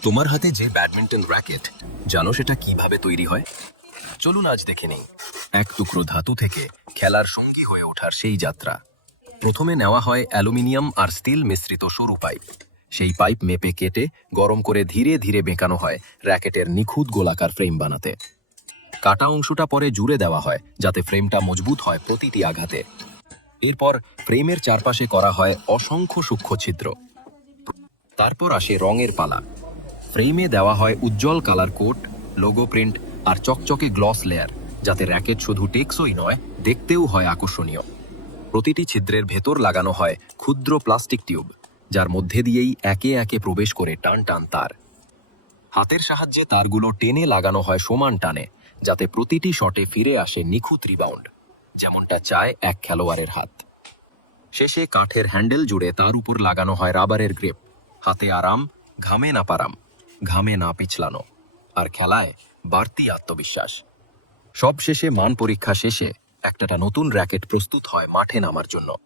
তোমার হাতে যে ব্যাডমিন্টন র্যাকেট, জানো সেটা কীভাবে তৈরি হয়? চলুন আজ দেখে নেই। এক টুকরো ধাতু থেকে খেলার সঙ্গী হয়ে ওঠার সেই যাত্রা। প্রথমে নেওয়া হয় অ্যালুমিনিয়াম আর স্টিল মিশ্রিত সরু পাইপ। সেই পাইপ মেপে কেটে গরম করে ধীরে ধীরে বেঁকানো হয় র্যাকেটের নিখুঁত গোলাকার ফ্রেম বানাতে। কাটা অংশটা পরে জুড়ে দেওয়া হয়, যাতে ফ্রেমটা মজবুত হয় প্রতিটি আঘাতে। এরপর ফ্রেমের চারপাশে করা হয় অসংখ্য সূক্ষ্ম ছিদ্র তারপর আসে রঙের পালা। ফ্রেমে দেওয়া হয় উজ্জ্বল কালার কোট, লোগো প্রিন্ট আর চকচকে গ্লস লেয়ার, যাতে র্যাকেট শুধু টেকসই নয়, দেখতেও হয় আকর্ষণীয়। প্রতিটি ছিদ্রের ভেতর লাগানো হয় ক্ষুদ্র প্লাস্টিক টিউব, যার মধ্যে দিয়েই একে একে প্রবেশ করে টান টান তার। হাতের সাহায্যে তারগুলো টেনে লাগানো হয় সমান টানে, যাতে প্রতিটি শটে ফিরে আসে নিখুঁত রিবাউন্ড যেমনটা চায় এক খেলোয়াড়ের হাত। শেষে কাঠের হ্যান্ডেল জুড়ে তার উপর লাগানো হয় রাবারের গ্রেপ হাতে আরাম, ঘামে না পারাম। ঘামে না পিছলানো, আর খেলায় বাড়তি আত্মবিশ্বাস। সবশেষে মান পরীক্ষা শেষে একটা নতুন র্যাকেট প্রস্তুত হয় মাঠে নামার জন্য।